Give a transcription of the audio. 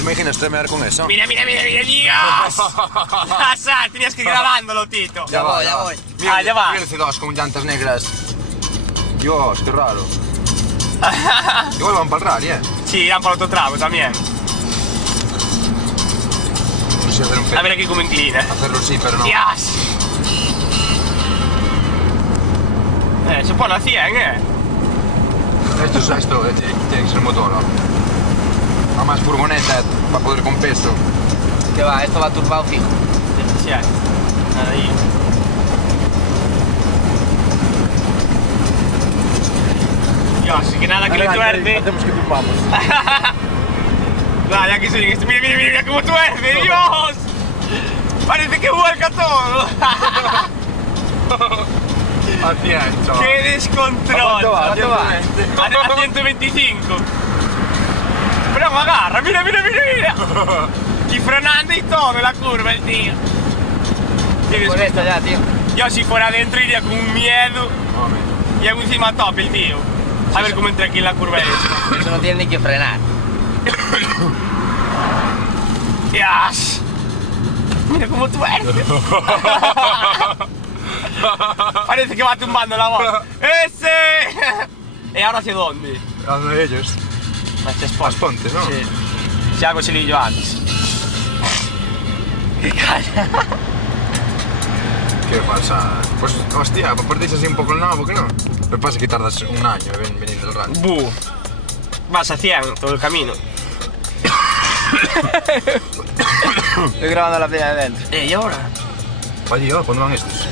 ¿Te imaginas tremear con eso? Mira, mira, mira, mira, Dios. Sal, tenías que ir grabándolo, Tito. Ya voy, ya voy. Ah, ya va. Mira el C2 con llantas negras. Dios, qué raro. Igual van para el rally, Sí, irán por otro tramo también. No sé hacer un A ver aquí cómo inclina. Hacerlo sí, pero no. Dios. Se pone a 100, Esto tiene que ser motor, ¿no? Además furgoneta para poder con peso. Que va, esto va turbado fijo. Sí, ahí. Dios, que nada que le tuerce. Hacemos que tumbamos. Vaya que soy este. Mira, mira, mira cómo tuerce, Dios. Parece que vuelca todo. Hacia esto. ¡Qué descontrol! ¿Cuánto va? A 125. Pero me agarra, mira, mira, mira, mira. Y frenando y todo en la curva el tío. Por esto ya, tío. Yo si fuera adentro iría con un miedo. Y hago encima top el tío. A ver cómo entra aquí en la curva esta. Eso no tiene ni que frenar. Dios. Mira cómo tuerce. Parece que va tumbando la voz. ¡Ese! ¿Y ahora hacia dónde? A uno de ellos. Hacia Las Pontes, ¿no? Sí. Si hago silillo antes. ¡Qué calla! ¿Qué pasa? Pues, hostia, perdéis así un poco el nabo, ¿qué no? Lo que pasa es que tardas un año en venir del rally. ¡Bu! Vas a 100 todo el camino. Estoy grabando la peña de dentro. ¿Y ahora? Oye, ¿cuándo van estos?